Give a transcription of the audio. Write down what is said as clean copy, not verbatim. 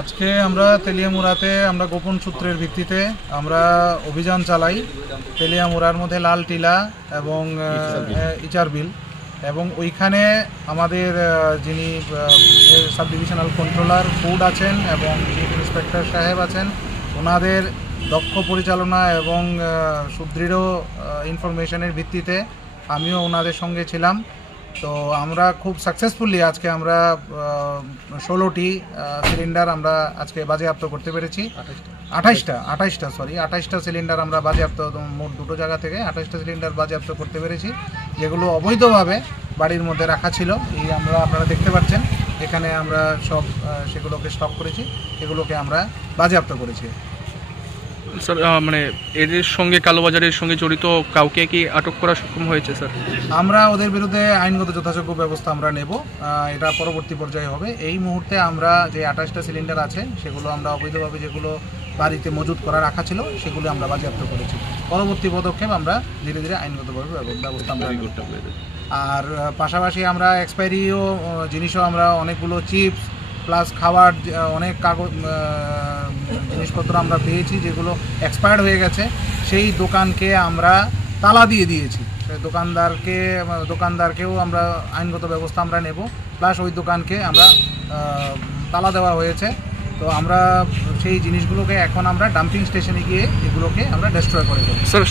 আজকে আমরা তেলিয়ামুড়াতে আমরা গোপন সূত্রের ভিত্তিতে আমরা অভিযান চালাই। তেলিয়ামুড়ার মধ্যে লাল টিলা এবং ইচারবিল, এবং ওইখানে আমাদের যিনি সাব ডিভিশনাল কন্ট্রোলার ফুড আছেন এবং চিফ ইন্সপেক্টর সাহেব আছেন, ওনাদের দক্ষ পরিচালনা এবং সুদৃঢ় ইনফরমেশনের ভিত্তিতে আমিও ওনাদের সঙ্গে ছিলাম। তো আমরা খুব সাকসেসফুলি আজকে আমরা 16টি সিলিন্ডার আমরা আজকে বাজেয়াপ্ত করতে পেরেছি। 28টা সিলিন্ডার আমরা বাজেয়াপ্ত, মোট দুটো জায়গা থেকে 28টা সিলিন্ডার বাজেয়াপ্ত করতে পেরেছি, যেগুলো অবৈধভাবে বাড়ির মধ্যে রাখা ছিল। এই আপনারা দেখতে পাচ্ছেন এখানে আমরা সব সেগুলোকে স্টক করেছি, এগুলোকে আমরা বাজেয়াপ্ত করেছি। স্যার মানে এদের সঙ্গে কালোবাজারের সঙ্গে জড়িত কাউকে কি আটক করা সক্ষম হয়েছে স্যার? আমরা ওদের বিরুদ্ধে আইনগত যথাযোগ্য ব্যবস্থা আমরা নেব, এটা পরবর্তী পর্যায়ে হবে। এই মুহূর্তে আমরা যে 28টা সিলিন্ডার আছে সেগুলো আমরা অবৈধভাবে যেগুলো বাড়িতে মজুত করা রাখা ছিল সেগুলো আমরা বাজেয়াপ্ত করেছি। পরবর্তী পদক্ষেপ আমরা ধীরে ধীরে আইনগতভাবে ব্যবস্থা আমরা করতে হবে। আর পাশাপাশি আমরা এক্সপায়ারিও জিনিসও আমরা অনেকগুলো চিপস প্লাস খাবার অনেক কাগজ জিনিসপত্র আমরা পেয়েছি যেগুলো এক্সপায়ার্ড হয়ে গেছে। সেই দোকানকে আমরা তালা দিয়ে দিয়েছি, সেই দোকানদারকেও আমরা আইনগত ব্যবস্থা আমরা নেব, প্লাস ওই দোকানকে আমরা তালা দেওয়া হয়েছে। তো আমরা সেই জিনিসগুলোকে এখন আমরা ডাম্পিং স্টেশনে গিয়ে এগুলোকে আমরা ডেস্ট্রয় করে দেবো। স্যার